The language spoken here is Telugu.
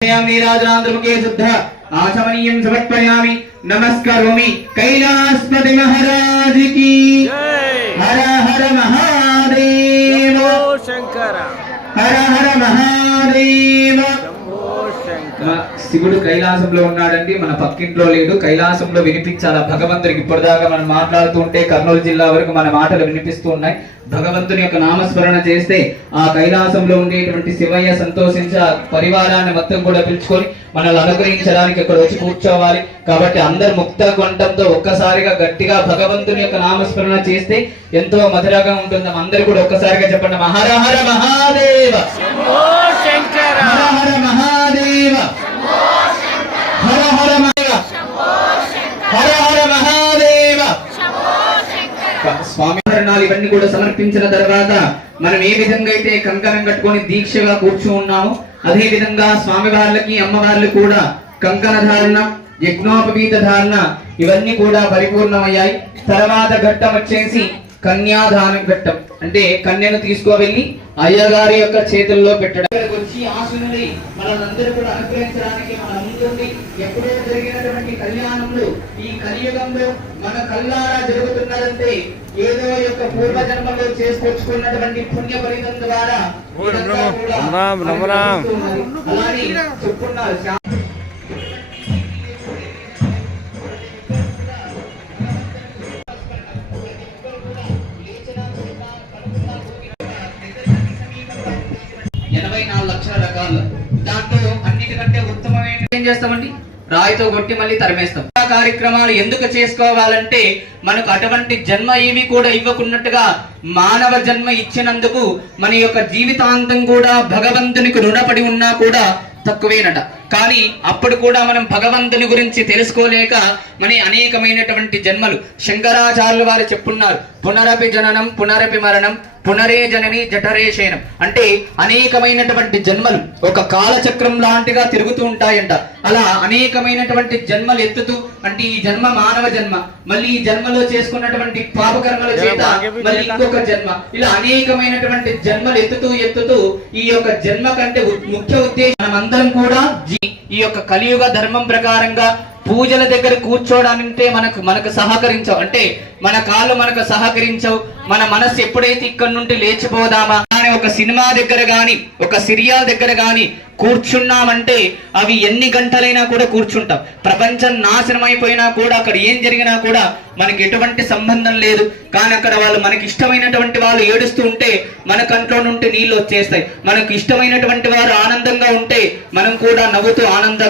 नीराजनांतमुखे शुद्ध आचमनीयं समर्पयामि नमस्करोमि कैलासपति महाराज की हर हर महादेव शंकर हर हर महादेव శివుడు కైలాసంలో ఉన్నాడండి, మన పక్కింట్లో లేడు. కైలాసంలో వినిపించాలా భగవంతుడికి. ఇప్పటిదాకా మనం మాట్లాడుతూ ఉంటే కర్నూలు జిల్లా వరకు మన మాటలు వినిపిస్తూ ఉన్నాయి. భగవంతుని యొక్క నామస్మరణ చేస్తే ఆ కైలాసంలో ఉండేటువంటి శివయ్య సంతోషించి ఆ పరివారాన్ని మొత్తం కూడా పిలుచుకొని మనల్ని అనుగ్రహించడానికి ఇక్కడ వచ్చి కూర్చోవాలి. కాబట్టి అందరు ముక్త కంఠంతో ఒక్కసారిగా గట్టిగా భగవంతుని యొక్క నామస్మరణ చేస్తే ఎంతో మధురంగా ఉంటుంది. అందరు కూడా ఒక్కసారిగా చెప్పండి, హర హర మహాదేవ హర హర మహాదేవ హర హర హర హర మహాదేవ. స్వామి హరణాలు ఇవన్నీ కూడా సమర్పించిన తర్వాత మనం ఏ విధంగా అయితే కంకణం కట్టుకొని దీక్షగా కూర్చో ఉన్నామో అదే విధంగా స్వామి వార్లకి అమ్మవార్లు కూడా కంకణ ధారణ, యజ్ఞోపవీత ధారణ ఇవన్నీ కూడా పరిపూర్ణమయ్యాయి. తర్వాత ఘట్టం వచ్చేసి కన్యాదాన ఘట్టం. అంటే కన్యను తీసుకువెళ్ళి అయ్యగారి యొక్క చేతుల్లో పెట్టడం. వచ్చి ఆశునుడి మనందరూ కూడా అనుగ్రహించడానికి మన ముందుండి ఎప్పుడో జరిగినటువంటి కళ్యాణంలో ఈ కలియుగంలో మన కళ్ళారా జరుగుతున్నదంటే ఏదో యొక్క పూర్వజన్మలో చేసుకొచ్చుకున్నటువంటి పుణ్య ఫలితం ద్వారా అలానే చెప్పున్నారు. 84 లక్షల రకాలు. దాంట్లో అన్నిటికంటే ఉత్తమమైన ఏం చేస్తామండి, రాయితో కొట్టి మళ్ళీ తరిమేస్తాం. కార్యక్రమాలు ఎందుకు చేసుకోవాలంటే మనకు అటువంటి జన్మ ఏవి కూడా ఇవ్వకున్నట్టుగా మానవ జన్మ ఇచ్చినందుకు మన యొక్క జీవితాంతం కూడా భగవంతునికి రుణపడి ఉన్నా కూడా తక్కువేనట. కానీ అప్పుడు కూడా మనం భగవంతుని గురించి తెలుసుకోలేక మన అనేకమైనటువంటి జన్మలు. శంకరాచార్యులు వారు చెప్పున్నారు, పునరపి జననం పునరపి మరణం పునరే జనని జఠరే శయనం. అంటే అనేకమైనటువంటి జన్మలు ఒక కాలచక్రం లాంటిగా తిరుగుతూ ఉంటాయంట. అలా అనేకమైనటువంటి జన్మలు ఎత్తుతూ, అంటే ఈ జన్మ మానవ జన్మ, మళ్ళీ ఈ జన్మలో చేసుకున్నటువంటి పాపకర్మల చేత మళ్ళీ ఇంకొక జన్మ, ఇలా అనేకమైనటువంటి జన్మలు ఎత్తుతూ ఈ యొక్క జన్మ కంటే ముఖ్య ఉద్దేశం మనమందరం కూడా ఈ యొక్క కలియుగ ధర్మం ప్రకారంగా పూజల దగ్గర కూర్చోడానికే మనకు సహకరించవు. అంటే మన కాళ్ళు మనకు సహకరించవు. మన మనసు ఎప్పుడైతే ఇక్కడ నుండి లేచిపోదామా అని ఒక సినిమా దగ్గర గాని ఒక సీరియల్ దగ్గర గాని కూర్చున్నామంటే అవి ఎన్ని గంటలైనా కూడా కూర్చుంటాం. ప్రపంచం నాశనం అయిపోయినా కూడా అక్కడ ఏం జరిగినా కూడా మనకి ఎటువంటి సంబంధం లేదు. కానీ అక్కడ వాళ్ళు మనకి ఇష్టమైనటువంటి వాళ్ళు ఏడుస్తూ ఉంటే మన కంట్లో నుండి నీళ్ళు వచ్చేస్తాయి. మనకు ఇష్టమైనటువంటి వారు ఆనందంగా ఉంటే మనం కూడా నవ్వుతూ ఆనందంగా